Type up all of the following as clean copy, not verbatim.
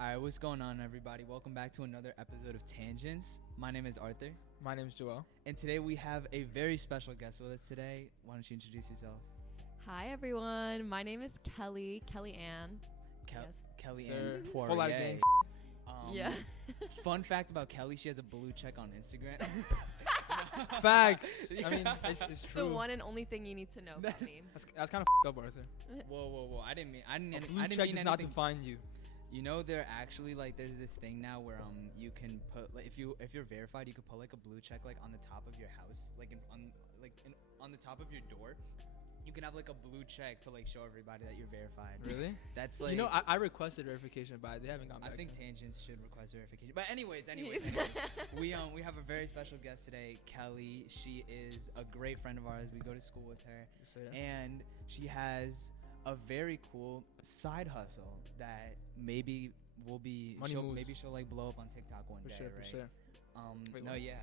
All right, what's going on, everybody? Welcome back to another episode of Tangents. My name is Arthur, My name is Joel. and today we have a very special guest with us today. Why don't you introduce yourself? Hi everyone, my name is Kellie Anne. Yes. Kellie Sir. Anne Whole lot of Poirier. gangs. Yeah. Fun fact about Kellie, she has a blue check on Instagram. Facts. I mean, it's The true. one and only thing you need to know about me. That's kind of up, Arthur. Whoa. I didn't A mean blue check mean does not anything. define you. You know, there's this thing now where you can put, like, if you're verified, you could put like a blue check like on the top of your house, like on the top of your door. You can have like a blue check to like show everybody that you're verified. Really? That's like, You know, I requested verification, but they haven't gotten I back think to me. Tangents should request verification. But anyways, we have a very special guest today, Kellie. She is a great friend of ours. We go to school with her, So, yeah. and she has a very cool side hustle that maybe Money moves. maybe she'll like blow up on TikTok one For day, sure, right? for sure. Wait, No, what? yeah.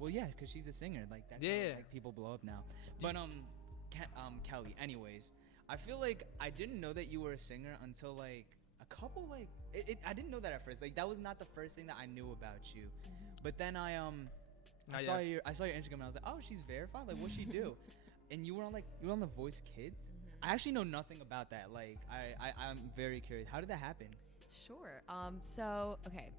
Well, yeah, because she's a singer. Like that's Yeah, how, yeah. like, people blow up now. But Kellie. Anyways, I feel like I didn't know that you were a singer until like a couple like I didn't know that at first. Like that was not the first thing that I knew about you. But then I Not saw yet. your Instagram and I was like, oh, she's verified. Like, what's she do? And you were on the Voice Kids. I actually know nothing about that. Like, I'm very curious. How did that happen? Sure. Okay.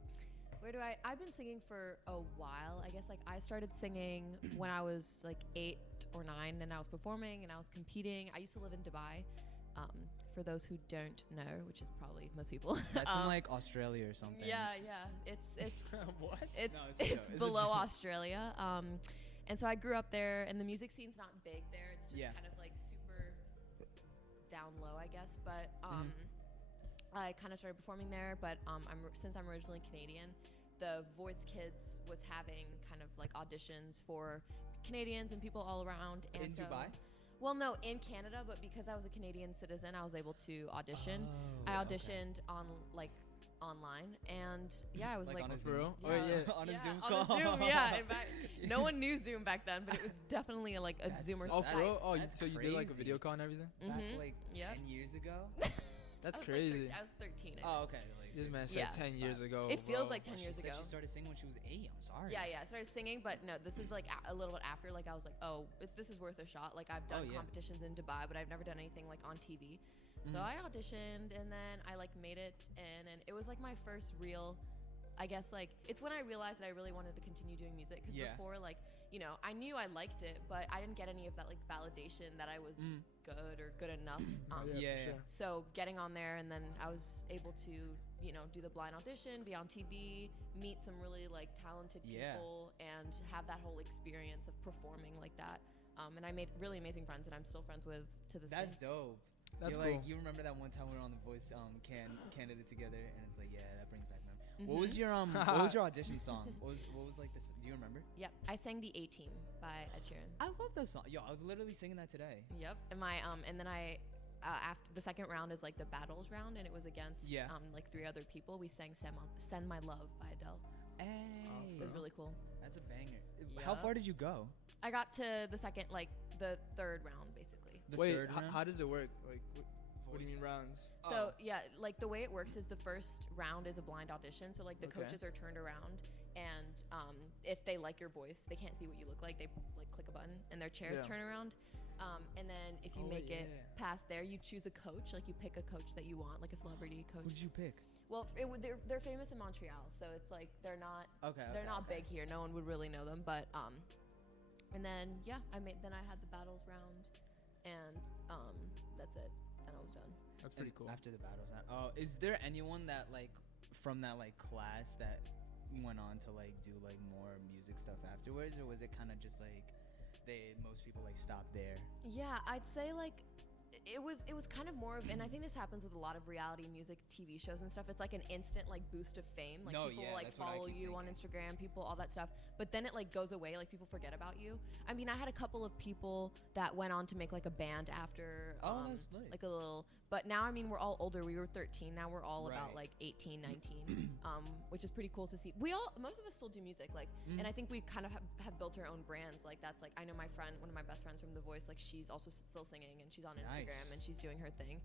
I've been singing for a while. I guess like I started singing when I was like 8 or 9 and I was performing and I was competing. I used to live in Dubai. For those who don't know, which is probably most people. That's in like Australia or something. Yeah. It's What? it's No, it's a joke. it's It's a below joke. Australia. And so I grew up there, and the music scene's not big there. It's just Yeah. kind of like super down low, I guess. But Mm-hmm. I kind of started performing there. But since I'm originally Canadian, the Voice Kids was having kind of like auditions for Canadians and people all around. And In so, Dubai? Well, no, in Canada, but because I was a Canadian citizen, I was able to audition. I Oh, okay. auditioned on like online, and yeah, I was Like like on a For real? Yeah. Oh, yeah. On a yeah, Zoom on call. a Zoom, yeah. In fact, no one knew Zoom back then, but it was definitely a That's Zoom or Oh, Skype. for real? Oh, That's so you did like a crazy. video call and everything? Back Mhm. like Yep. 10 years ago? That's I was crazy. Like I was 13. I Oh, think. okay. Like This man said Yeah. 10 years ago. It feels bro. like 10 years She said ago. she started singing when she was 8. I'm sorry. Yeah. I started singing, but no, this is like a little bit after. Like I was like, oh, this is worth a shot. Like I've done Oh, yeah. competitions in Dubai, but I've never done anything like on TV. So Mhm. I auditioned, and then I like made it, and it was like my first real. I guess like it's when I realized that I really wanted to continue doing music, because Yeah. before, like, you know, I knew I liked it, but I didn't get any of that like validation that I was Mm. good or good enough. Oh, Yeah, for yeah. sure. So getting on there, and then I was able to, you know, do the blind audition, be on TV, meet some really like talented Yeah. people, and have that whole experience of performing like that. And I made really amazing friends that I'm still friends with to this That's day. dope. That's You're cool. like, you remember that one time we were on the Voice Canada together, and it's like, yeah, that brings back memories. Mhm. What was your what was your audition song? What was like this? Do you remember? Yep, I sang the A Team by Ed Sheeran. I love that song. Yo, I was literally singing that today. Yep, and and then I. After the second round is like the battles round, and it was against Yeah. like 3 other people. We sang "Send My Love" by Adele. Hey, It was really cool. that's a banger. How Yeah. far did you go? I got to the third round basically. The Wait, third round? how does it work? Like, what do you mean Voice? rounds? So yeah, like the way it works is the first round is a blind audition. So like the Okay. coaches are turned around, and if they like your voice, they can't see what you look like. They like click a button, and their chairs Yeah. turn around. And then if you Oh, make it yeah. past there, you choose a coach. Like you pick a coach that you want, like a celebrity Who coach. did you pick? Well, they're famous in Montreal, so it's like they're not Okay. they're not big here. No one would really know them, but and then yeah, then I had the battles round, and that's it, and I was done. That's pretty cool. After the battles. Oh, is there anyone that like from that like class that went on to like do like more music stuff afterwards, or was it kind of just like most people like stopped there? Yeah, I'd say like it was kind of more of, and I think this happens with a lot of reality music TV shows and stuff. It's like an instant like boost of fame. Like No, people yeah, like that's what I follow keep you on Instagram, people, all that stuff. But then it like goes away, like people forget about you. I mean, I had a couple of people that went on to make like a band after Oh, that's lit. like a little, but now I mean we're all older. We were 13, now we're all about Right. like 18, 19, which is pretty cool to see. Most of us still do music, like, Mm. and I think we kind of have built our own brands. Like that's like, I know my friend, one of my best friends from The Voice, like she's also still singing, and she's on Instagram Nice. and she's doing her thing.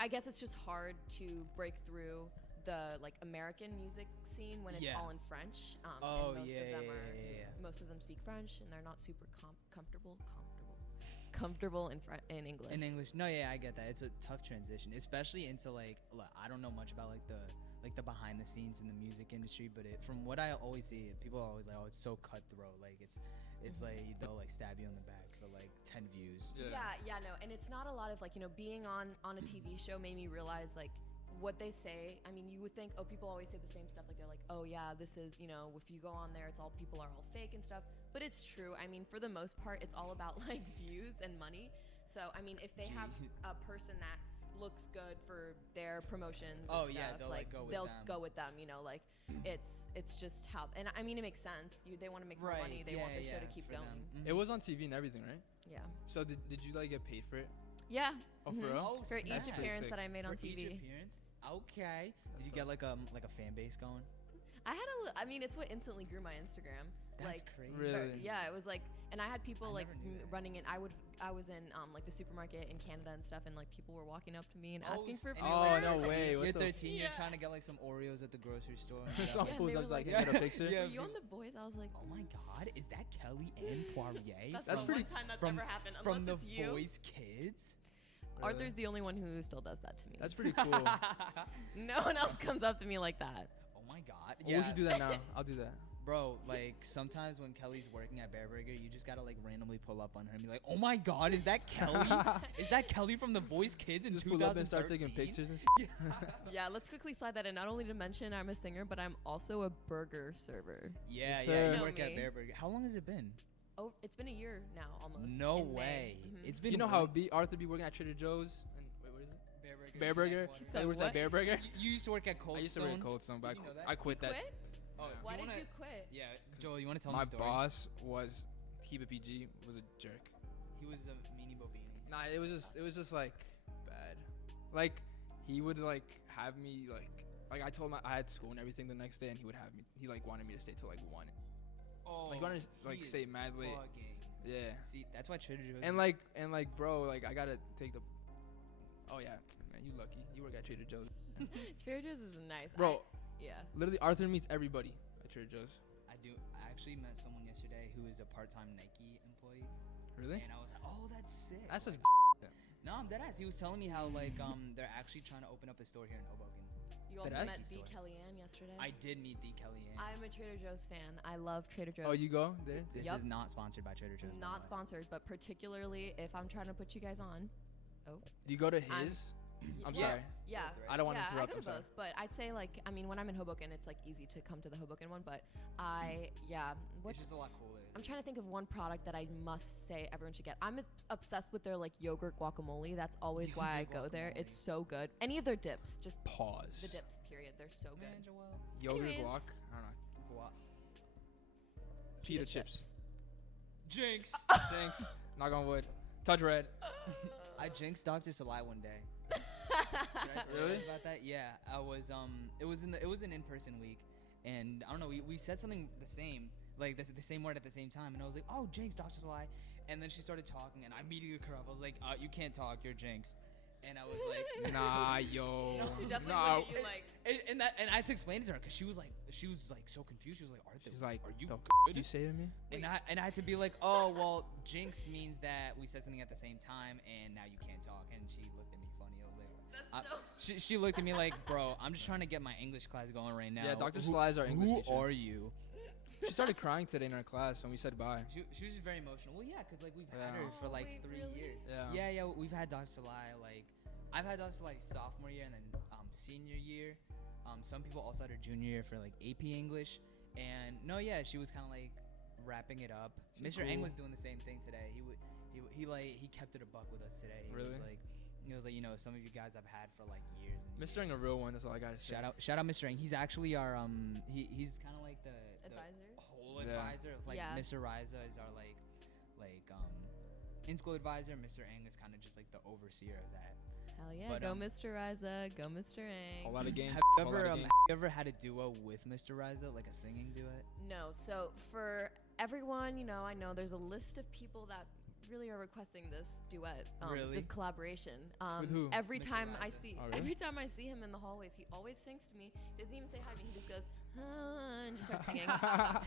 I guess it's just hard to break through the like American music scene when it's Yeah. all in French. Oh, and yeah. Most of them speak French, and they're not super comfortable in English. In English, no, yeah, I get that. It's a tough transition, especially into like I don't know much about like the behind the scenes in the music industry, but from what I always see, people are always like, oh, it's so cutthroat. Like it's like they'll like stab you in the back for like 10 views. Yeah, no, and it's not a lot of like, being on a TV show made me realize like what they say. I mean, you would think, oh, people always say the same stuff, like they're like, oh yeah, this is, if you go on there, it's all, people are all fake and stuff, but it's true. I mean, for the most part, it's all about like views and money. So I mean, if they have a person that looks good for their promotions and Oh stuff, yeah, they'll they'll them. go with them, like it's just how, and I mean, it makes sense. They want to make more money, they want the show to keep going. Mm-hmm. It was on TV and everything, right? Yeah. So did you like get paid for it? Yeah. Oh, for Mhm. real? For snap. each appearance that I made on For each TV. appearance? Okay. Did you get like a fan base going? I mean, it's what instantly grew my Instagram. That's like, crazy. Really? Yeah, it was like, and I had people I like never knew that. running in. I was in like the supermarket in Canada and stuff, and like people were walking up to me and Oh, asking for and pictures. you're like, Oh, no way. What You're the 13. You're Yeah. trying to get like some Oreos at the grocery store. and Some Yeah, and fools they was were like, like, can I get a picture? Yeah. Were you on The Boys? I was like, Oh my God, is that Kellie Anne Poirier? that's the pretty- one time that's from- ever happened. from Unless the it's you. Voice Kids. Really? Arthur's the only one who still does that to me. That's pretty cool. No one else comes up to me like that. Oh my God. Oh, we should do that now. I'll do that. Bro, like sometimes when Kelly's working at Bear Burger, you just gotta like randomly pull up on her and be like, "Oh my God, is that Kelly? Is that Kelly from the Voice Kids in Just 2013?" pull up and start taking pictures and shit. Yeah, let's quickly slide that in. Not only to mention I'm a singer, but I'm also a burger server. Yeah, Yes, yeah. sir. You Know work at me. Bear Burger. How long has it been? Oh, it's been a year now, almost. No in May. way. Mhm. It's been. You know how Arthur be working at Trader Joe's? And wait, what is it? Bear Burger. said He works at what? Bear Burger. You used to work at Cold I used to Stone. work at Cold Stone, but Did you know that? I quit that. Quit? Oh, Yeah. Why do you did wanna, you quit? Yeah, Joel, you want to tell My me the story? boss was, keep it PG, was a jerk. He was a meanie bobini. Nah, it was just like bad. Like he would like have me like I told him I had school and everything the next day, and he like wanted me to stay till like 1. Oh, Like he wanted to like he is stay mad late. bugging. Yeah. See, that's why Trader Joe's. And like bro, like I gotta take the. Oh yeah, man, you lucky. You work at Trader Joe's, Trader Joe's is nice. bro. Yeah. Literally, Arthur meets everybody at Trader Joe's. I do. I actually met someone yesterday who is a part-time Nike employee, Really? and I was like, "Oh, that's sick." That's like, such. no, I'm deadass. He was telling me how like they're actually trying to open up a store here in Hoboken. You also Nike met the store. Kellie Anne yesterday. I did meet the Kelly Ann. I'm a Trader Joe's fan. I love Trader Joe's. Oh, you go there? This Yup. is not sponsored by Trader Joe's. by Not the way. sponsored, but particularly if I'm trying to put you guys on. Do you go to I'm- his? I'm yeah, sorry. Yeah. Both, right? I don't want yeah, to interrupt. I go I'm to sorry. both, but I'd say like, I mean, when I'm in Hoboken, it's like easy to come to the Hoboken one, but It's what's just a lot cooler. I'm trying to think of one product that I must say everyone should get. I'm obsessed with their like yogurt guacamole. That's always why I Yogurt go there. guacamole. It's so good. Any of their dips, just Pause. the dips. Period. They're so good. Man, Joel. Yogurt Anyways. guac. I don't know. Guap. Pita chips. Jinx. Jinx. Knock on wood. Touch red. I jinxed Dr. Salai one day. Did I tell you Really? guys about that? Yeah, I was it was an in-person week, and I don't know, we said something the same, like the same word at the same time, and I was like, "Oh, jinx, Dr. Salai," and then she started talking, and I immediately cut her off. I was like, "You can't talk, you're jinxed," and I was like, Nah, yo. She definitely Nah. looked at you like. and I had to explain it to her because she was like so confused. She was like, "Arthur, She's like, are you the good?" you say to me? And I had to be like, "Oh, well, jinx means that we said something at the same time, and now you can't talk." And she looked at me funny. I was like, That's so. she looked at me like, "Bro, I'm just trying to get my English class going right now." Yeah, Dr. Who- Salai is our English Who teacher. are you? She started crying today in our class when we said bye. She was just very emotional. Well, yeah, because like we've had Yeah. her for like Oh, wait, 3 really? years. Yeah. Yeah, we've had Dr. Salai like I've had Dr. Salai sophomore year and then senior year. Some people also had her junior year for like AP English. And no, yeah, she was kind of like wrapping it up. She's Mr. Eng cool. was doing the same thing today. He kept it a buck with us today. Really? He was like, you know, some of you guys I've had for like years. And Mr. Eng, a years. real one. That's all I gotta say. Shout out Mr. Eng. He's actually our he's kind of like the Advisor? whole Yeah. advisor. Like Yeah. Mr. Riza is our like in school advisor. Mr. Eng is kind of just like the overseer of that. Hell yeah. But, Go Mr. Riza. Go Mr. A Eng. lot of games. Have you a lot ever of games. had a duo with Mr. Riza, like a singing duet? No. So for everyone, I know there's a list of people that really are requesting this duet, Really? this collaboration. With who? Every Mr. time I Liza. see, Oh, really? every time I see him in the hallways, he always sings to me. He doesn't even say hi to me. He just goes, and just starts singing.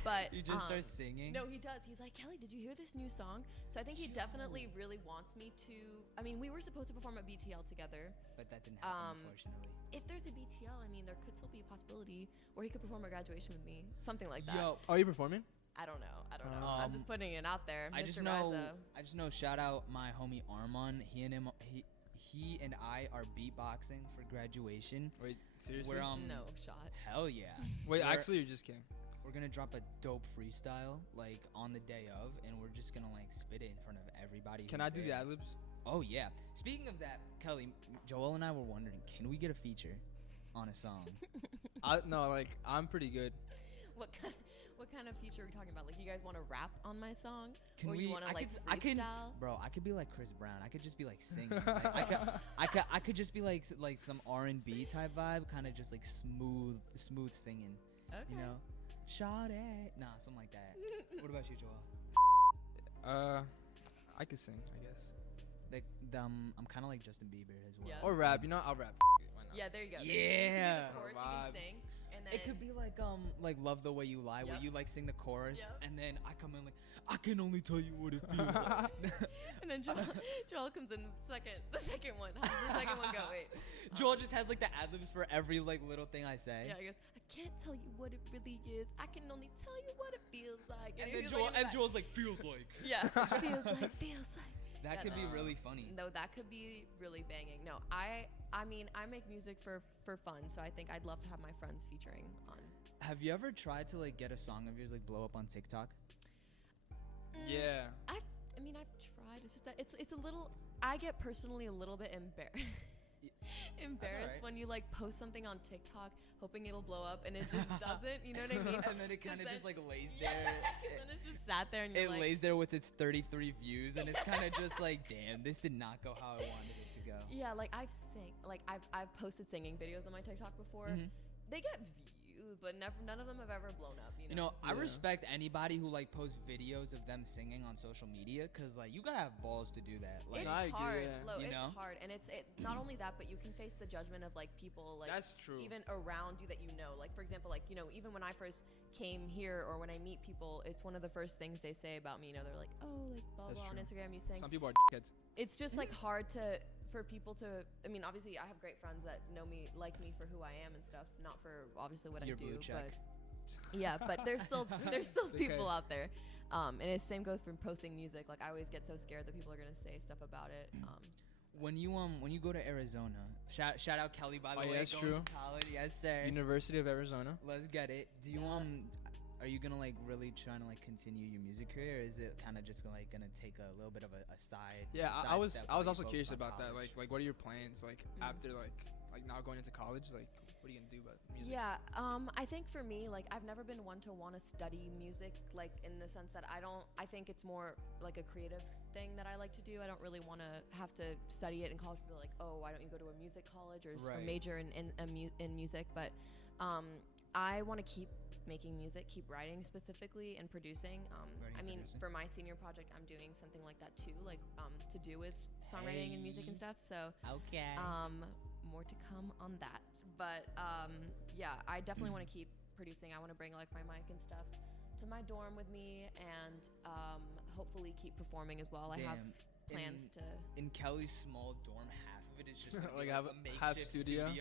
But You just start singing. no, he does. He's like, Kelly, did you hear this new song? So I think he definitely really wants me to. I mean, we were supposed to perform at BTL together. But that didn't happen, Um, unfortunately. If there's a BTL, I mean, there could still be a possibility where he could perform at graduation with me, something like that. Yo, Are you performing? I don't know. I'm just putting it out there. I Mr. just know. Riza. I just know. Shout out my homie Armand. He and I are beatboxing for graduation. Wait, seriously? We're No shot. hell yeah. Wait, we're- actually, you're just kidding. We're gonna drop a dope freestyle like on the day of, and we're just gonna like spit it in front of everybody. Can who's I do the there. ad libs? Oh yeah. Speaking of that, Kelly, Joel and I were wondering, can we get a feature on a song? No, like I'm pretty good. What kind of feature are we talking about? Like, you guys want to rap on my song, Can or we? you want to like I could, freestyle? bro. I could be like Chris Brown. I could just be like singing. Like, I could just be like some R&B type vibe, kind of just like smooth singing. Okay. You know, shot it. Nah, something like that. What about you, Joel? I could sing, I guess. Like, I'm kind of like Justin Bieber as well. Yeah. Or rap. You know, I'll rap. Why not? Yeah, there you go. Yeah. You can do the chorus, you Vibe. can sing, and then It could be like Love the Way You Lie, where Yep. you like sing the chorus, Yep. and then I come in like, I can only tell you what it feels like. and then Joel comes in the second one. How does the second one go? Wait. Joel just has like the ad libs for every like little thing I say. Yeah, I guess I can't tell you what it really is. I can only tell you what it feels like. And he's then like in the back. Joel's like, feels like. Yeah, feels like. That Yeah, could be no. really funny. No, that could be really banging. No, I mean, I make music for fun, so I think I'd love to have my friends featuring on. Have you ever tried to like get a song of yours like blow up on TikTok? Yeah. I mean, I've tried. It's just that it's a little. I get personally a little bit embarrassed alright. when you like post something on TikTok, hoping it'll blow up, and it just doesn't. You know what I mean? And then it kind of 'Cause just like lays Yeah, there. 'cause then it's just sat there, and you're It like, lays there with its 33 views, and it's kind of just like, damn, this did not go how I wanted it to go. yeah, like I've posted singing videos on my TikTok before. Mhm. They get views, but none of them have ever blown up. You know, I Yeah. respect anybody who like posts videos of them singing on social media, cause like you gotta have balls to do that. Like, It's I agree, hard, yeah. Lo, You it's know? hard, and it's not only that, but you can face the judgment of like people like That's true. even around you that you know. Like, for example, like, you know, even when I first came here or when I meet people, it's one of the first things they say about me. You know, they're like, oh, like blah That's blah on true. Instagram, you sing. Some people are kids. It's just like hard for people to. I mean, obviously, I have great friends that know me, like me for who I am and stuff, not for obviously what Your I do. blue check. But yeah, but there's still okay. people out there, and the same goes for posting music. Like, I always get so scared that people are gonna say stuff about it. when you go to Arizona, shout out Kelly, by the Oh, way, yeah, that's going true. to college, yes sir. University of Arizona. Let's get it. Do you Yeah. are you gonna like really trying to like continue your music career, or is it kind of just like gonna take a little bit of a side? Yeah, I side was step I while was you also focus curious on about that. college? Like what are your plans like Mhm. after like now going into college? Like what are you gonna do about music? Yeah, I think for me, like, I've never been one to want to study music, like, in the sense that I think it's more like a creative thing that I like to do. I don't really want to have to study it in college. People are like, oh, why don't you go to a music college or Right. major in music? But I want to keep making music, keep writing specifically, and producing. Writing I and mean, producing. for my senior project, I'm doing something like that too, like to do with songwriting and music and Hey. stuff. So Okay. more to come on that. But yeah, I definitely want to keep producing. I want to bring like my mic and stuff to my dorm with me, and hopefully keep performing as well. I have Damn, plans to. in Kelly's small dorm, half of it is just gonna Like be have a a makeshift half studio?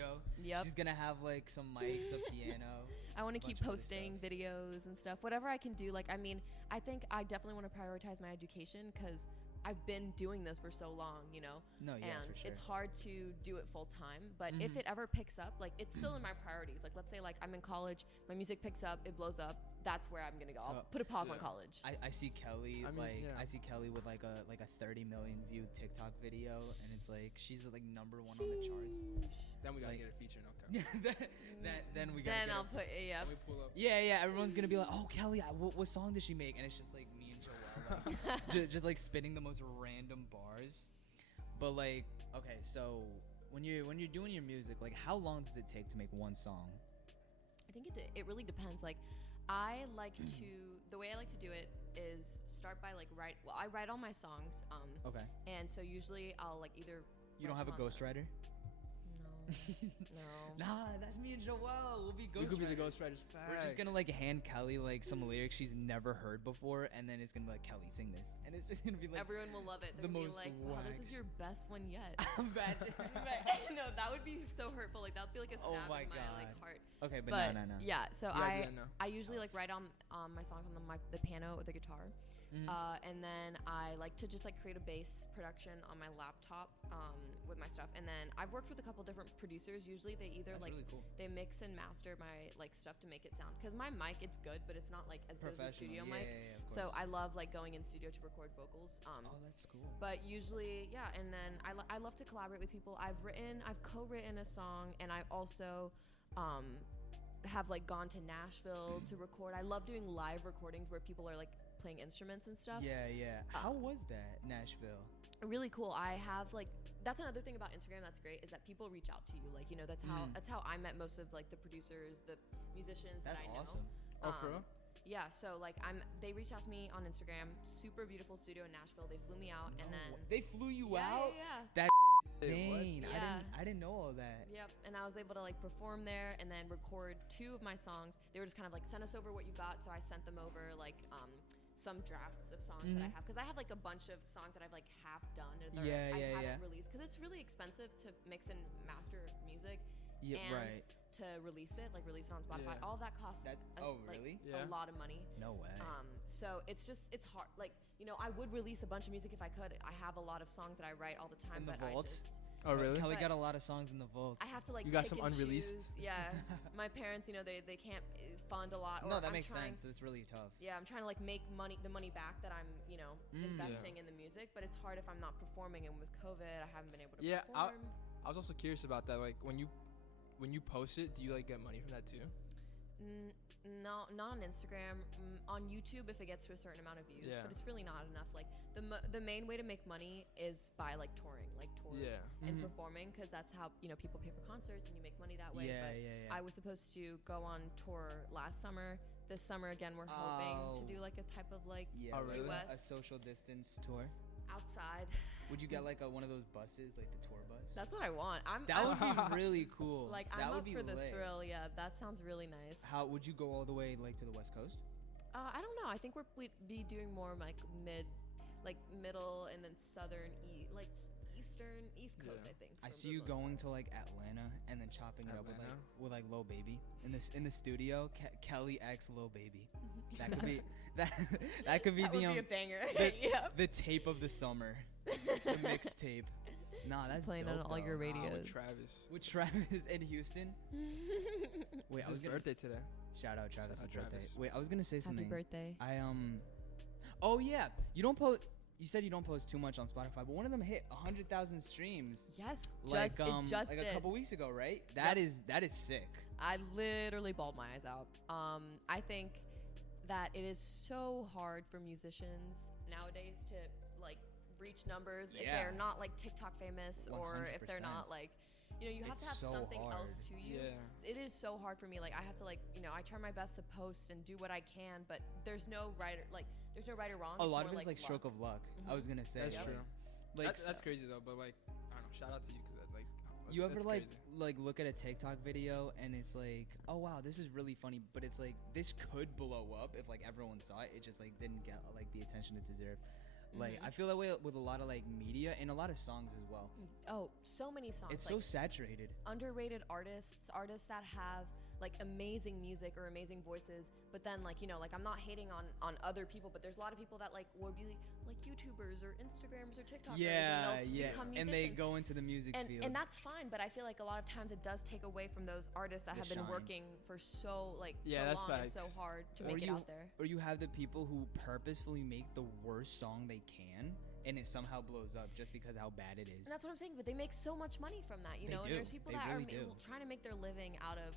Yep. She's gonna have like some mics, a piano. I want to bunch keep of other posting videos and stuff. Whatever I can do. Like, I mean, I think I definitely want to prioritize my education because I've been doing this for so long, you know. No, yeah, And for sure. it's hard to do it full time, but if Mhm. it ever picks up, like, it's still in my priorities. Like, let's say like I'm in college, my music picks up, it blows up, that's where I'm gonna go. I'll So, put a pause on yeah. college. I see Kelly I mean, like yeah. I see Kelly with like a 30 million view TikTok video, and it's like she's like number one on the charts. Then we gotta Like- get a feature. No cap. Yeah, then we gotta Then get I'll her- put yeah. When we pull up. Yeah, everyone's gonna be like, oh Kelly, what song did she make? And it's just like me and Joel, like, just like spitting the most random bars. But like, okay, so when you're doing your music, like, how long does it take to make one song? I think it really depends. Like, I like to. The way I like to do it is start by like write. Well, I write all my songs. Okay. And so usually I'll like either. You don't have a ghostwriter? No. Nah, that's me and Joelle. We'll be We ghostwriters. could be the ghostwriters. We're just gonna like hand Kelly like some lyrics she's never heard before, and then it's gonna be like, Kelly, sing this, and it's just gonna be like Everyone will love it. the They're gonna be most like, wow, this is wax. your best one yet. bad. But, no, that would be so hurtful. Like that would be like a stab Oh my in my God. like heart. Okay, but, But no. yeah, so Yeah, I do that now. I usually like write on my songs on the piano or the guitar. Mhm. And then I like to just like create a bass production on my laptop with my stuff. And then I've worked with a couple different producers. Usually they either That's like really cool. they mix and master my like stuff to make it sound, because my mic, it's good, but it's not like as good as the studio yeah, mic. Yeah, of So course. I love like going in studio to record vocals. Oh, that's cool. But usually, yeah, and then I love to collaborate with people. I've co-written a song, and I also have like gone to Nashville to record. I love doing live recordings where people are like playing instruments and stuff. Yeah. How was that, Nashville? Really cool. I have like, that's another thing about Instagram that's great, is that people reach out to you. Like, you know, that's how I met most of like the producers, the musicians That's that I know. awesome. Oh, for real? Yeah, so like they reached out to me on Instagram. Super beautiful studio in Nashville. They flew me out, and then They flew you yeah, out? yeah. That's Wait, what? insane. Yeah. I didn't know all that. Yep, and I was able to like perform there and then record 2 of my songs. They were just kind of like, send us over what you got, so I sent them over like some drafts of songs that I have, because I have like a bunch of songs that I've like half done or that I haven't released, because it's really expensive to mix and master music. Yeah, and right. to release it on Spotify. Yeah. All that costs really? a lot of money. No way. So it's hard. Like, you know, I would release a bunch of music if I could. I have a lot of songs that I write all the time. In the but vaults? Oh, really? Kelly But got a lot of songs in the vaults. I have to like. You got pick some and unreleased? choose. Yeah, my parents, you know, they can't fund a lot. Or No, that I'm makes trying, sense. It's really tough. Yeah, I'm trying to like make the money back that I'm, you know, investing in the music. But it's hard if I'm not performing, and with COVID, I haven't been able to Yeah, perform. I was also curious about that. Like, when you post it, do you like get money from that too? No, not on Instagram. On YouTube, if it gets to a certain amount of views, Yeah. but it's really not enough. Like the main way to make money is by like touring, like tours Yeah. and performing, because that's how, you know, people pay for concerts and you make money that way. Yeah, but yeah. I was supposed to go on tour last summer. This summer again, we're hoping to do like a type of like Yeah, Oh, like really? a US social distance tour. outside. Would you get like one of those buses, like the tour bus? That's what I want. That would be really cool. like that I'm would up be for the lit. thrill. Yeah, that sounds really nice. How would you go all the way like to the West Coast? I don't know. I think we'd be doing more like middle, and then southern, East Coast. Yeah. I think. I for see you Brooklyn. going to like Atlanta and then chopping it up Atlanta? with like Lil Baby in the studio. Kelly X Lil Baby. That could be that could be That the would be a banger. the, Yeah. the tape of the summer, the mixtape. Nah, that's Playing dope, on all though. your With radios. Travis. With Travis in Houston. Wait, It's I was his gonna birthday today. shout out Travis' Shout out birthday. Travis. Wait, I was gonna say Happy something. birthday. Oh yeah, you don't post. You said you don't post too much on Spotify, but one of them hit 100,000 streams. Yes. Like it just like did. a couple weeks ago, right? That is sick. I literally bawled my eyes out. I think that it is so hard for musicians nowadays to like reach numbers if Yeah. they're not like TikTok famous, or if they're 100%. not like, you know, you have It's to have so something else hard. to you. Yeah. It is so hard for me. Like I have to like, you know, I try my best to post and do what I can, but there's no right or wrong. A lot more of it's like stroke luck. of luck. I was gonna say. That's Yep. true. Like That's crazy though. But like, I don't know. Shout out to you because like. you ever that's like crazy. look at a TikTok video and it's like, oh wow, this is really funny, but it's like this could blow up if like everyone saw it. It just like didn't get like the attention it deserved. Like I feel that way with a lot of like media and a lot of songs as well. Oh, so many songs. It's like, so saturated. underrated artists that have like amazing music or amazing voices, but then like, you know, like I'm not hating on other people, but there's a lot of people that like will be like YouTubers or Instagrammers or TikTokers, Yeah, and they'll yeah. become And musicians. they go into the music field. And that's fine, but I feel like a lot of times it does take away from those artists that The have been shine. working for so Yeah, so that's long and facts. so hard to Or make it you- out there. Or you have the people who purposefully make the worst song they can and it somehow blows up just because how bad it is. And that's what I'm saying, but they make so much money from that, you They know. do. And there's people They that really are do. trying to make their living out of,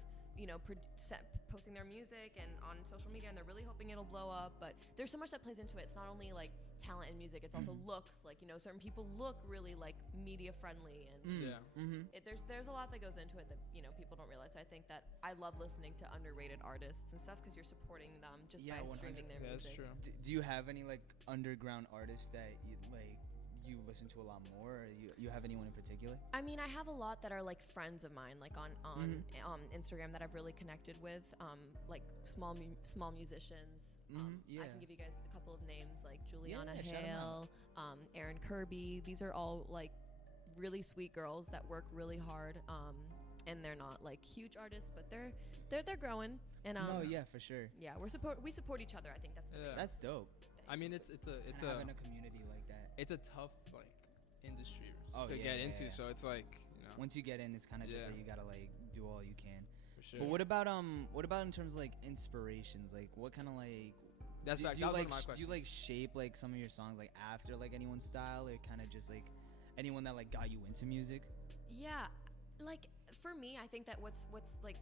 posting their music and on social media, and they're really hoping it'll blow up. But there's so much that plays into it. It's not only like talent and music; it's also looks. Like certain people look really like media friendly, and there's a lot that goes into it that people don't realize. So I think that I love listening to underrated artists and stuff because you're supporting them just by streaming their music. That's true. Do you have any like underground artists that you listen to a lot more, or you have anyone in particular? I mean, I have a lot that are like friends of mine, like on Instagram that I've really connected with, like small musicians. I can give you guys a couple of names like Juliana Hale, Aaron Kirby. These are all like really sweet girls that work really hard, and they're not like huge artists, but they're growing. And no, yeah, for sure. Yeah, we support each other. I think that's dope. I mean, it's having a community like that. It's a tough like industry to get into. So it's like once you get in, it's kind of just like you gotta like do all you can. For sure. But what about in terms of like inspirations? Like what kind of like do you like shape like some of your songs like after like anyone's style, or kind of just like anyone that like got you into music? Yeah, like for me, I think that what's like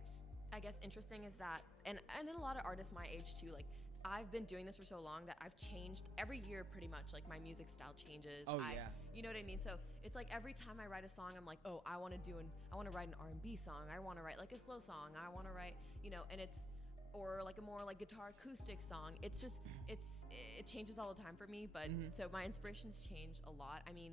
I guess interesting is that and a lot of artists my age too, like I've been doing this for so long that I've changed every year pretty much. Like my music style changes. You know what I mean? So it's like every time I write a song, I'm like, oh, I want to write an R&B song. I want to write like a slow song. I want to write, and it's or like a more like guitar acoustic song. It's just it changes all the time for me. But so my inspirations change a lot. I mean,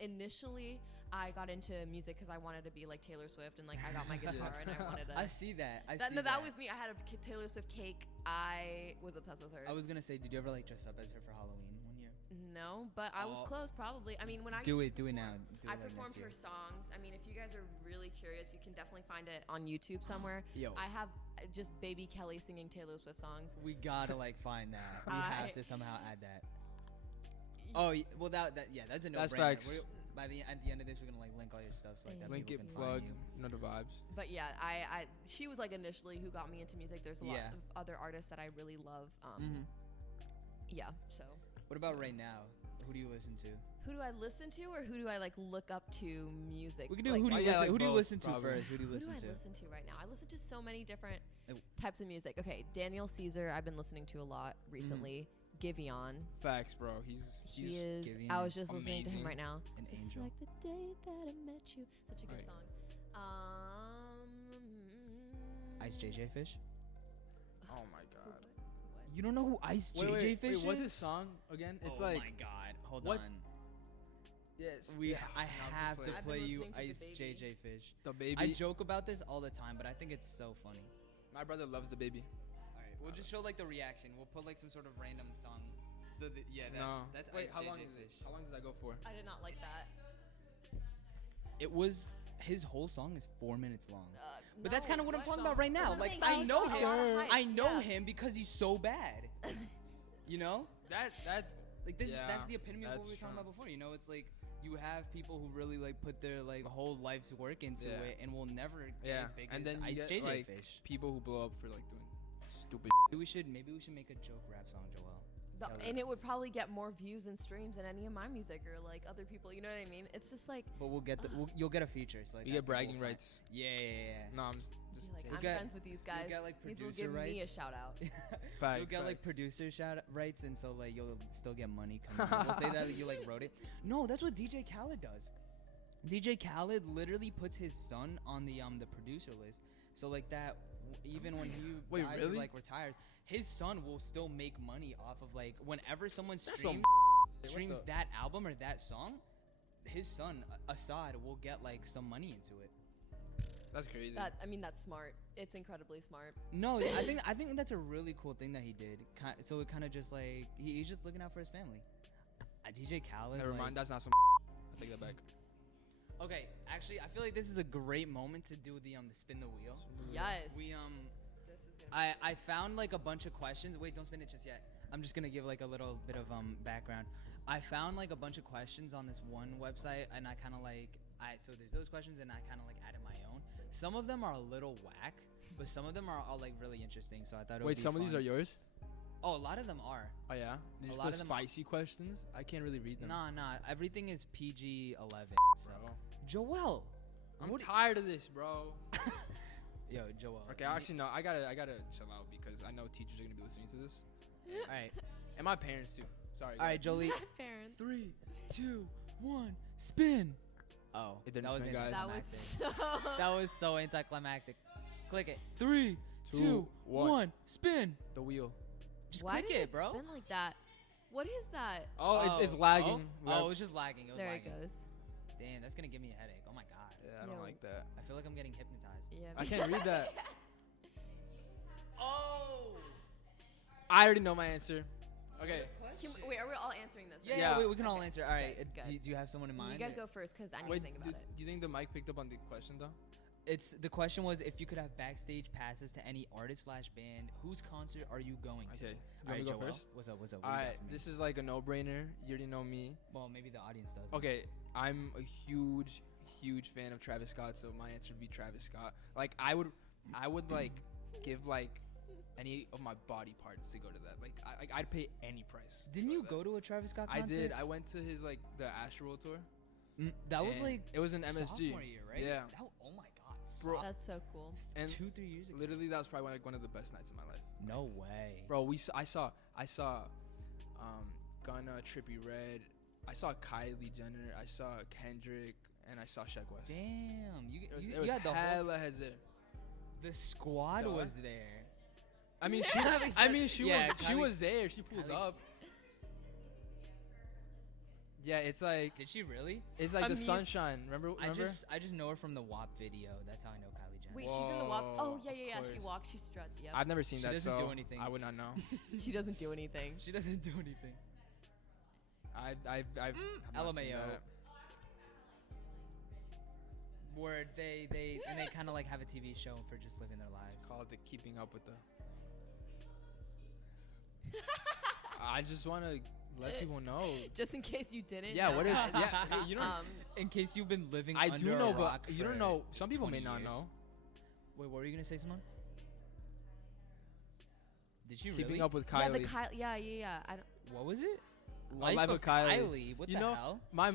initially I got into music because I wanted to be like Taylor Swift, and like I got my guitar and I wanted to. I see that. That was me. I had a Taylor Swift cake. I was obsessed with her. I was gonna say, did you ever like dress up as her for Halloween one year? No, but I was close probably. I mean, when I do it now. I performed her songs. I mean, if you guys are really curious, you can definitely find it on YouTube somewhere. Yo, I have just baby Kelly singing Taylor Swift songs. We gotta like find that. We have to somehow add that. Oh, well that's a no-brainer. That's facts. At the end of this, we're gonna like link all your stuff so like that. Link it, plug, the vibes. But yeah, she was like initially who got me into music. There's a lot of other artists that I really love. Yeah. So. What about right now? Who do you listen to? Who do I listen to, or who do I like look up to music? We can do like, who do you listen to first? Who do you Who listen do to? I listen to right now? I listen to so many different types of music. Okay, Daniel Caesar, I've been listening to a lot recently. Giveon. Facts, bro. He is. I was just listening to him right now. An just angel. like the day that I met you. Such a good song. Ice JJ Fish. Oh my god. You don't know who Ice JJ Fish is? What's his song again? It's oh my god. Hold on. Yes. I have to play you Ice JJ Fish. The Baby. I joke about this all the time, but I think it's so funny. My brother loves The Baby. Alright, we'll just show like the reaction. We'll put like some sort of random song. So that's Wait, Ice how JJ long Fish. How long does that go for? I did not like that. It was his whole song is 4 minutes long. But No, that's kind of what I'm talking song? about right now. I'm Like saying I it's know a lot of him. hype. I know Yeah. him because he's so bad. You know? That Like this Yeah, that's the epitome of what we were that's talking true. about before. You know, it's like you have people who really like put their like whole life's work into it and will never get as big and as then you Ice get, JJ like, Fish. people who blow up for like doing stupid. Maybe we should make a joke rap song, Joel. And it would probably get more views and streams than any of my music or like other people. You know what I mean? It's just like. But we'll get you'll get a feature. So like You get bragging rights. Yeah. No, I'm just Like, We'll I'm get- friends with these guys. You'll get like These will producer give rights. me a shout out. Facts, You'll get like producer rights, and so like you'll still get money coming. We'll say that you like wrote it. No, that's what DJ Khaled does. DJ Khaled literally puts his son on the producer list. So like that, even when he dies or like retires, his son will still make money off of like whenever someone streams that album or that song, his son Assad will get like some money into it. That's crazy. That's smart. It's incredibly smart. No, I think that's a really cool thing that he did. So it kind of just like he's just looking out for his family. DJ Khaled. Never like, mind. That's not some. I take that back. Okay, actually, I feel like this is a great moment to do the spin the wheel. Yes. We This is gonna I found like a bunch of questions. Wait, don't spin it just yet. I'm just gonna give like a little bit of background. I found like a bunch of questions on this one website, and I kind of like so there's those questions, and I kind of like added my own. Some of them are a little whack, but some of them are all like really interesting. So I thought it would be Some of these are yours? Oh, a lot of them are. Oh yeah. A These lot are of them spicy questions. I can't really read them. Nah. Everything is PG-11. Bro. Joel, I'm tired of this, bro. Yo, Joel. Okay, actually no, I gotta chill out because I know teachers are gonna be listening to this, All right. and my parents too. Sorry. All right, Jolie. My parents. 3, 2, 1, spin. Oh, It didn't that was spin, guys. That anticlimactic. was so. That was so anticlimactic. Click it. 3, 2, 1, spin. The wheel. Just Why click did it, bro. spin like that? What is that? Oh, it's lagging. Oh, it's just lagging. It was There lagging. it goes. Damn, that's gonna give me a headache. Oh my god. Yeah, I don't Yo. like that. I feel like I'm getting hypnotized. Yeah. I can't read that. Oh. I already know my answer. Okay. Wait, are we all answering this? Right? Yeah, Yeah. we can all Okay, answer. All right. good, good. Do you have someone in mind? You guys go first because I need Wait, to think about it. do you think the mic picked up on the question though? It's the question was if you could have backstage passes to any artist/band, whose concert are you going to? Okay. You All right, want me to go Joel. first? What's up? What's up? All right. This is like a no-brainer. You already know me. Well, maybe the audience does. Okay, I'm a huge fan of Travis Scott, so my answer would be Travis Scott. Like I would like give like any of my body parts to go to that. Like I'd pay any price. Didn't to you to go to a Travis Scott that. concert? I did. I went to his like the Astroworld tour. That was and like it was an MSG. sophomore year, right? Yeah. Oh my god. Bro, That's so cool. And 2-3 years ago. literally that was probably like one of the best nights of my life. No way. Bro, I saw Gunna, Trippie Redd. I saw Kylie Jenner. I saw Kendrick, and I saw Sheck West. Damn. You There was had the whole hella heads there. the squad So what? was there. I mean, she Yeah, she Kylie- was there. She pulled Kylie- up. Yeah, it's like Did she really? it's like I the mean, sunshine. Remember? I just know her from the WAP video. That's how I know Kylie Jenner. Wait, she's in the walk. Whoa, Oh yeah, of yeah, yeah. She course. walks. She struts. Yep. I've never seen She that, doesn't so do anything. I would not know. She doesn't do anything. She doesn't do anything. I've not seen LMAO. that. Where they kind of like have a TV show for just living their lives. Called the Keeping Up with the. I just want to let people know. Just in case you didn't. Yeah, know, what is? guys. Yeah, hey, you don't. In case you've been living I under do a know, rock but you don't for know. Some people may 20 not years. know. Wait, what were you gonna say, Simone? Did she Keeping really? Up with Yeah, Kylie. the Kylie. Yeah, yeah, yeah. I don't. What was it? Life of Kylie. What You the know, hell? My.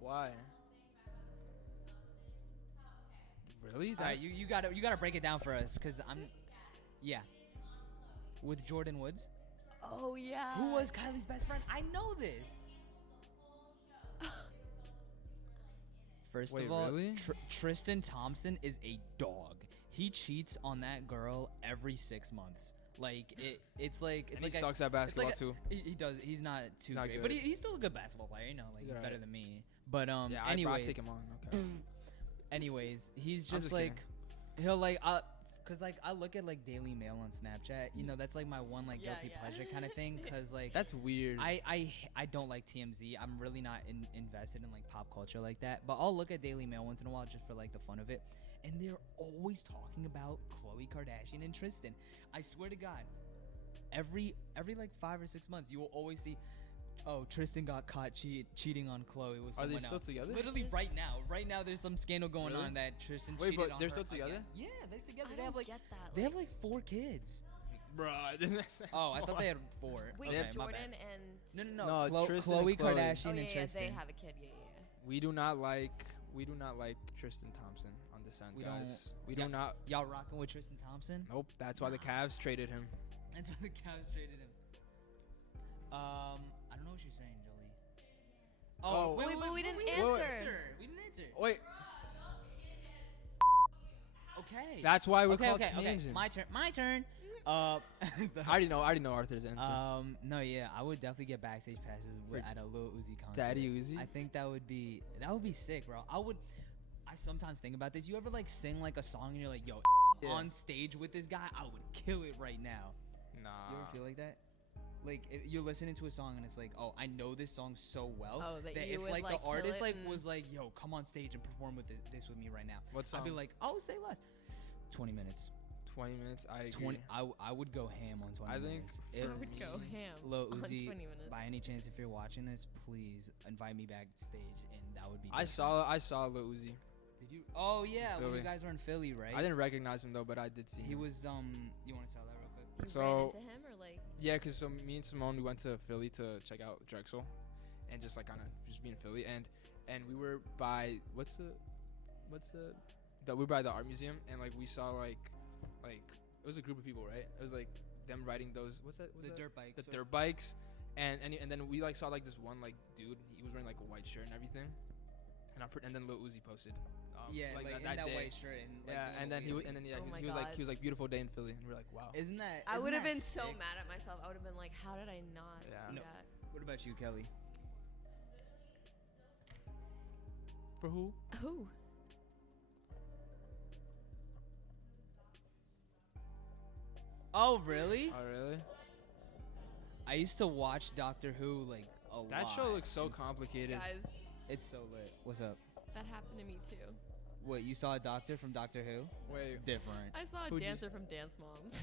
Why? Really? All right, you gotta break it down for us, cause yeah. With Jordan Woods, Oh yeah. who was Kylie's best friend? I know this. First Wait, of all, really? Tristan Thompson is a dog. He cheats on that girl every 6 months. Like it's like And it's he like sucks at basketball like too. he does. He's not too Not great, good. but he's still a good basketball player. You know, like He's he's better alright. than me. But Yeah, anyways, I'd take him on. Okay. anyways, he's I'm just just like he'll like cause like I look at like Daily Mail on Snapchat. You know, that's like my one like Yeah, guilty yeah. pleasure kind of thing. Cause like That's weird. I don't like TMZ. I'm really not invested in like pop culture like that. But I'll look at Daily Mail once in a while just for like the fun of it. And they're always talking about Khloe Kardashian and Tristan. I swear to God, every like 5 or 6 months, you will always see, oh, Tristan got caught cheating on Khloe with Are someone they else. still together? Literally Just- right now. Right now, there's some scandal going Really? on that Tristan Wait, cheated but on they're her still together? again. Yeah, they're together. I They have don't like get that. they have like 4 kids. Bruh. Oh, I thought they had 4. Wait, okay, my Jordan bad. and. No. No, Tristan and Khloe Khloe. Kardashian Oh and yeah, yeah, Tristan. they have a kid. Yeah, yeah, yeah. We do not like Tristan Thompson on Descent, We guys. We yeah. do not. Y'all rocking with Tristan Thompson? Nope. That's why the Cavs traded him. That's why the Cavs traded him. I don't know what you're saying, Jolie. Oh. Wait, but we didn't We answer. didn't answer. Wait. Okay. That's why we're okay, called okay, okay. tangents. My turn. I already know Arthur's answer. No, yeah, I would definitely get backstage passes at a Lil Uzi concert. Daddy Uzi? I think that would be sick, bro. I sometimes think about this. You ever like sing like a song and you're like, yo, Yeah. on stage with this guy, I would kill it right now. Nah. You ever feel like that? Like you're listening to a song and it's like, oh, I know this song so well Oh, that that you if would, like like, the kill artist it like and- was like, yo, come on stage and perform with this with me right now. What song? I'd be like, oh, say less. 20 minutes. 20 minutes. I agree. 20. I would go ham on 20 I think minutes. for If I would go me, ham Lil on 20 Uzi, minutes. by any chance, if you're watching this, please invite me backstage, and that would be. I different. saw Lil Uzi. Did you? Oh yeah, when Philly. you guys were in Philly, right? I didn't recognize him though, but I did see He him. was You want to tell that real quick? You ran So- into him or like? Yeah, cause so me and Simone we went to Philly to check out Drexel, and just like kind of just be in Philly, and we were by what's the what's the we were by the art museum, and like we saw like it was a group of people, right? It was like them riding those The dirt bikes. the dirt bikes, and then we like saw like this one like dude. He was wearing like a white shirt and everything, and then Lil Uzi posted. Yeah, like in that day. white shirt and like Yeah, and then he was Oh he was my like beautiful day in Philly, and we were like, wow. Isn't that? I would have been sick? so mad at myself. I would have been like, how did I not Yeah. see No. that? What about you, Kelly? For who? Who? Oh, really? Oh really? I used to watch Doctor Who like a lot. That show looks so It's- complicated. Guys, It's so lit. What's up? that happened to me too. What, you saw a doctor from Doctor Who? Wait. Different. I saw a Who'd you- dancer from Dance Moms.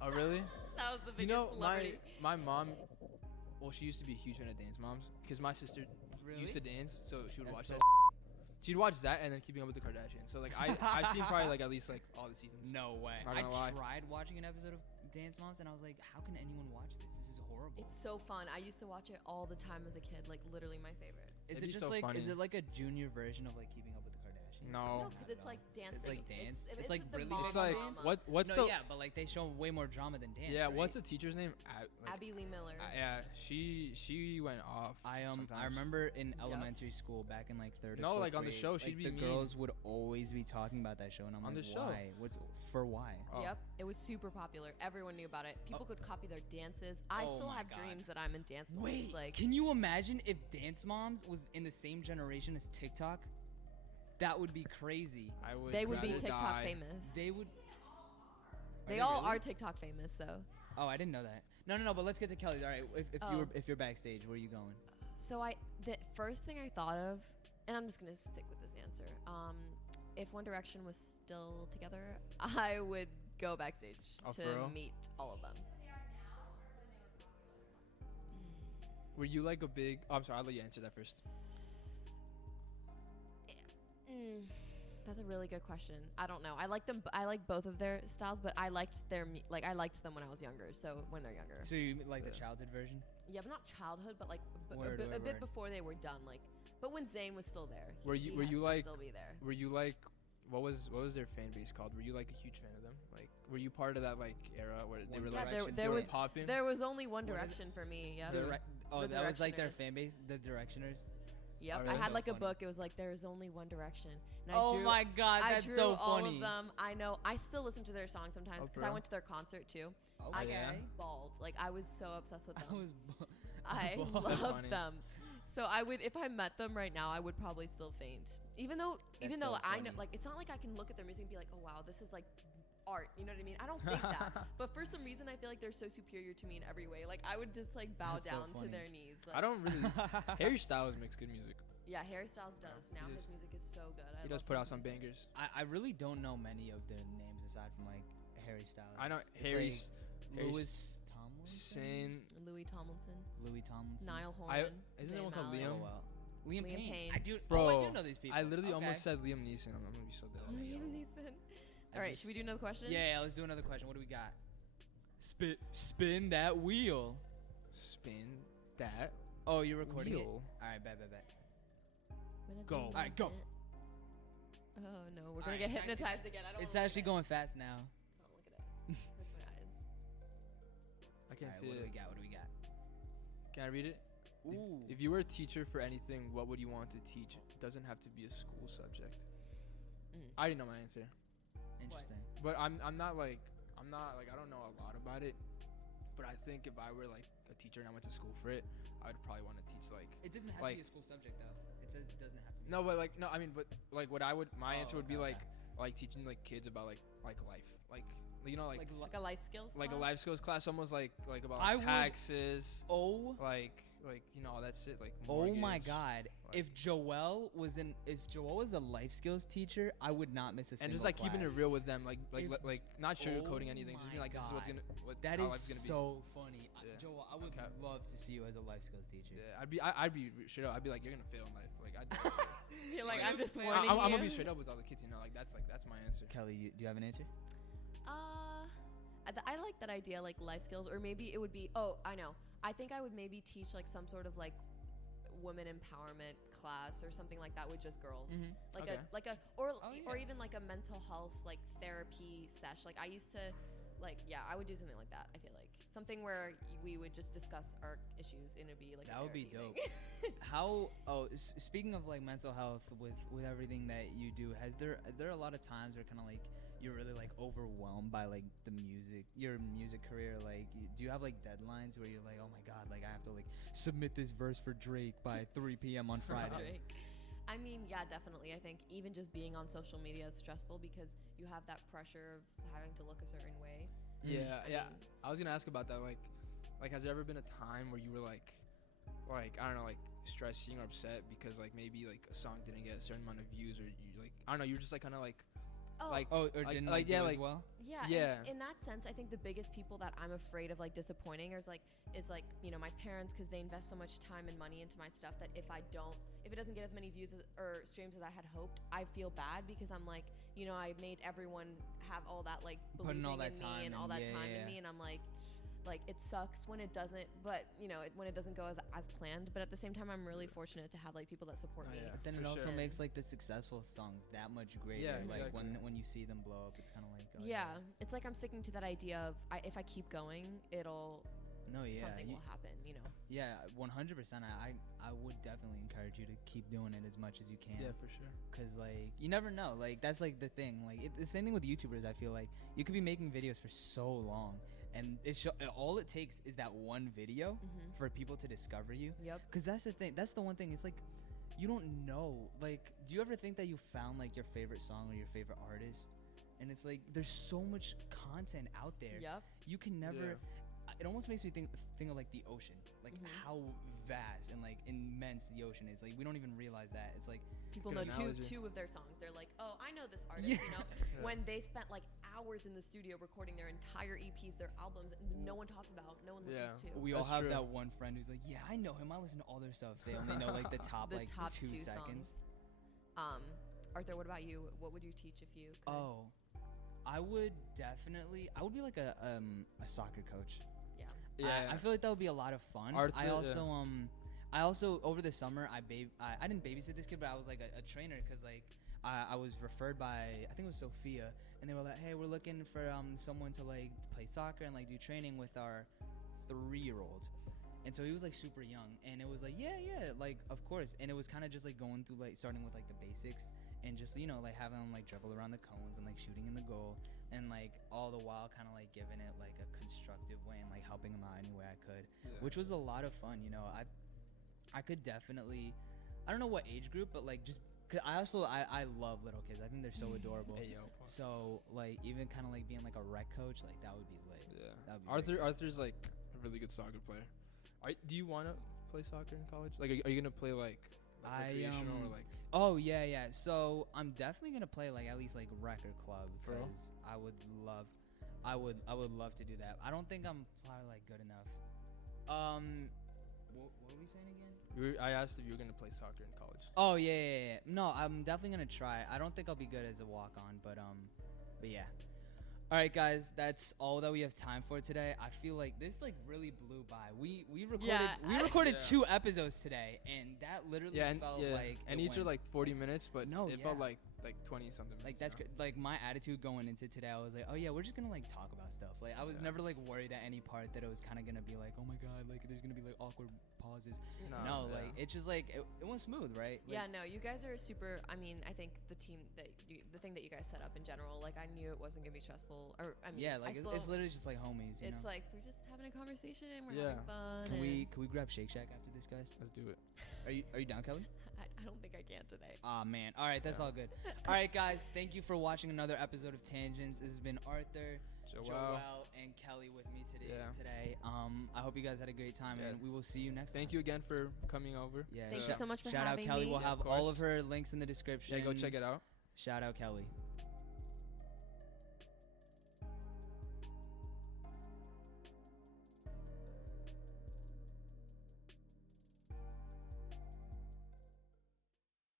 Oh really? That was the You biggest know, celebrity. my mom, well, she used to be a huge fan of Dance Moms because my sister Really? used to dance, so she would That's watch so that. She'd watch that and then Keeping Up with the Kardashians. So like I've seen probably like at least like all the seasons. No way. Not I gonna lie. tried watching an episode of Dance Moms and I was like, how can anyone watch this? This is horrible. It's so fun. I used to watch it all the time as a kid. Like literally my favorite. Is It'd it be just so like funny. is it like a junior version of like Keeping Up with the Kardashians? No. No, because it's like dance. It's like dance? It's, It's like the really mom It's like drama. what's no, so yeah, but like they show way more drama than dance. yeah. right? What's the teacher's name? Abby Lee Miller. Yeah, she went off. I sometimes. remember in elementary school back in like third. No, or fourth like, on the grade, show, like, she'd be the mean. girls would always be talking about that show, and I'm On like, the show? why? Why? Oh. Yep, it was super popular. Everyone knew about it. People Oh. could copy their dances. I Oh still my have God. dreams that I'm in dance moms. Wait, like can you imagine if Dance Moms was in the same generation as TikTok? That would be crazy. I would. they would be rather TikTok die. famous. They would. They all really? are TikTok famous though. Oh, I didn't know that. No. But let's get to Kelly's. All right, Oh. if you're backstage, where are you going? So the first thing I thought of, and I'm just gonna stick with this answer. If One Direction was still together, I would go backstage Oh, for to real? meet all of them. Were you like a big? Oh, I'm sorry. I'll let you answer that first. That's a really good question. I don't know. I like them. I like both of their styles, but I liked I liked them when I was younger. So when they're younger, So you like the Yeah. childhood version? yeah, but not childhood, but like Word, a word, bit word. before they were done. Like, but when Zayn was still there, Were he you has to like- still be there? Were you like? What was their fan base called? Were you like a huge fan of them? Like, were you part of that like era where they One were Yeah, like Direction. there they were was popping? there was only One What are they- Direction for me. Yeah. The- Oh, The that was like their Directioners. fan base, the Directioners. Yep. Oh, I really? had So like a funny. book. It was like there is only One Direction. And Oh I drew, my God, I that's drew so all funny. of them. I know. I still listen to their songs sometimes Oh, because I bro. went to their concert too. Oh, I yeah? bawled. Like I was so obsessed with I them. was. I That's love funny. them. So I would, if I met them right now, I would probably still faint. Even though That's so I know, funny. like, it's not like I can look at their music and be like, oh wow, this is like art. You know what I mean? I don't think that. But for some reason, I feel like they're so superior to me in every way. Like I would just like bow That's so down to funny. their knees. Like, I don't really. Harry Styles makes good music. Yeah, Harry Styles does. he Now does. his music is so good. He does put out some bangers. I really don't know many of their names aside from like Harry Styles. I know It's Harry's. like Harry's Louis Tomlinson. Sane. Louis Tomlinson, Louis Tomlinson. Niall I- Horan. isn't there Zayn one called Malik. Liam? Oh wow. Liam, Liam Payne. Payne. I do. Bro, oh, I do know these people. I literally Okay. almost said Liam Neeson. I'm gonna be so dead. Liam Neeson. I All right, just- should we do another question? Yeah, let's do another question. What do we got? Spin that wheel. Spin that Oh, you're recording it. wheel. All right, bet. When I Go. do All right, go. it- Oh no, we're All gonna right, get it's act- hypnotized again. I don't. It's wanna actually look going fast now. at it. Don't look at it. Hurts my eyes. I can't All right, see what do it. we got? What do we got? Can I read it? Ooh. If you were a teacher for anything, what would you want to teach? It doesn't have to be a school subject. Mm. I already know my answer, Interesting. but I'm not like I don't know a lot about it. But I think if I were like a teacher and I went to school for it, I would probably want to teach like It doesn't have Like- to be a school subject though. It says it doesn't have to be. no, but like no, I mean, but like what I would my Oh, answer would be okay, like teaching like kids about like life, like you know like Like a life skills. like a class? life skills class, almost like about I like would- taxes, Oh. like you know all that shit, like Oh my mortgage. God! like- If Joelle was a life skills teacher, I would not miss a single and just like keeping it class. real with them, like If- like not sugarcoating Oh anything, just my being like this is what's God. gonna what That how is life's gonna be. so funny. Yeah. Joelle, I would Okay. love to see you as a life skills teacher. Yeah, I'd be straight up. I'd be like, you're gonna fail in life. Like You're like, Like, I'm just I'm- warning I'm you. gonna be straight up with all the kids. You know, like that's my answer. Kelly, do you have an answer? I like that idea, like life skills, or maybe it would be. Oh, I know. I think I would maybe teach like some sort of like women empowerment class or something like that with just girls. Mhm. Okay. Or yeah. even like a mental health like therapy sesh. Like I used to I would do something like that. I feel like something where we would just discuss our issues and it'd be like That a would be therapy dope. thing. Speaking of like mental health with everything that you do, are there a lot of times where kind of like you're really like overwhelmed by like your music career? Like, do you have like deadlines where you're like, oh my god, like I have to like submit this verse for Drake by 3 p.m. on Friday? Drake. I mean, yeah, definitely. I think even just being on social media is stressful because you have that pressure of having to look a certain way. Yeah, I yeah. mean- I was gonna ask about that. Like, has there ever been a time where you were like I don't know, like stressing or upset because like maybe like a song didn't get a certain amount of views, or you like I don't know, you're just like kind of like Oh, like Oh, or Like- didn't like, like, yeah, do like- as well? yeah. yeah. In that sense, I think the biggest people that I'm afraid of like disappointing is like my parents, because they invest so much time and money into my stuff that if it doesn't get as many views or streams as I had hoped, I feel bad because I'm like, I made everyone have all that like Putting believing all that in time me and in, all that yeah, time yeah. in me, and I'm like it sucks when it doesn't, but when it doesn't go as planned. But at the same time, I'm really fortunate to have like people that support Oh, me. yeah. But then For it also sure. makes like the successful songs that much greater. Yeah, like exactly. when you see them blow up, it's kind of like Yeah, it's like I'm sticking to that idea of if I keep going, no, yeah, something will happen. yeah, 100%. I would definitely encourage you to keep doing it as much as you can. Yeah, for sure. Cause like you never know, like that's like the thing. Like the same thing with YouTubers. I feel like you could be making videos for so long, and all it takes is that one video Mm-hmm. for people to discover you. Yep. Cause that's the thing. That's the one thing. It's like you don't know. Like, do you ever think that you found like your favorite song or your favorite artist, and it's like there's so much content out there. Yep. You can never. It almost makes me think of like the ocean, like Mhm. how vast and like immense the ocean is. Like we don't even realize that. It's like People Good know analogy. two of their songs. They're like, oh, I know this artist. Yeah. Yeah. When they spent like hours in the studio recording their entire EPs, their albums, and no one talks about, no one Yeah. listens to. we all That's have true. that one friend who's like, yeah, I know him. I listen to all their stuff. They only know like the top The like top 2 two seconds. songs. Arthur, what about you? What would you teach if you could? Oh, I would be like a soccer coach. Yeah. Yeah. I feel like that would be a lot of fun. Arthur, I also over the summer I didn't babysit this kid, but I was like a trainer because like I was referred by, I think it was Sophia, and they were like, hey, we're looking for someone to like play soccer and like do training with our 3-year-old. And so he was like super young, and it was like yeah, like of course. And it was kind of just like going through like starting with like the basics and just like having him like dribble around the cones and like shooting in the goal, and like all the while kind of like giving it like a constructive way and like helping him out any way I could, which was a lot of fun. I could definitely, I don't know what age group, but like just cause I love little kids. I think they're so adorable. Hey, yo. So like even kind of like being like a rec coach, like that would be lit. Yeah. That would be Arthur's like a really good soccer player. Do you want to play soccer in college? Like, are you gonna play like recreational or like? Oh yeah. So I'm definitely gonna play like at least like rec or club For real? because I would love to do that. I don't think I'm probably like good enough. What were we saying again? I asked if you were gonna play soccer in college. Oh yeah. No, I'm definitely gonna try. I don't think I'll be good as a walk on, but yeah. All right, guys, that's all that we have time for today. I feel like this like really blew by. We recorded Yeah. 2 episodes today, and that literally felt like and it each are went- like 40 minutes, but No, it felt yeah. like 20 something. like minutes, that's you know? like my attitude going into today. I was like, oh yeah, we're just gonna like talk about stuff. Like I was Yeah. never like worried at any part that it was kind of gonna be like, oh my god, like there's gonna be like awkward pauses. No, No, yeah. like it's just like it went smooth, right? Like, Yeah, no, you guys are super. I mean, I think the thing that you guys set up in general, like I knew it wasn't gonna be stressful. Or I mean, yeah, like it's literally just like homies. You it's know? like we're just having a conversation. We're Yeah. having fun. Can we and grab Shake Shack after this, guys? Let's do it. Are you down, Kelly? I don't think I can today. Aw, man. All right, that's Yeah. all good. All right, guys, thank you for watching another episode of Tangents. This has been Arthur, Joel, and Kelly with me today. I hope you guys had a great time, Yeah. and we will see you next Thank time. you again for coming over. Yeah. Thank you so much for Shout out having Kelly. me. We'll Yeah, have of all course. of her links in the description. Yeah, go check it out. Shout out Kelly.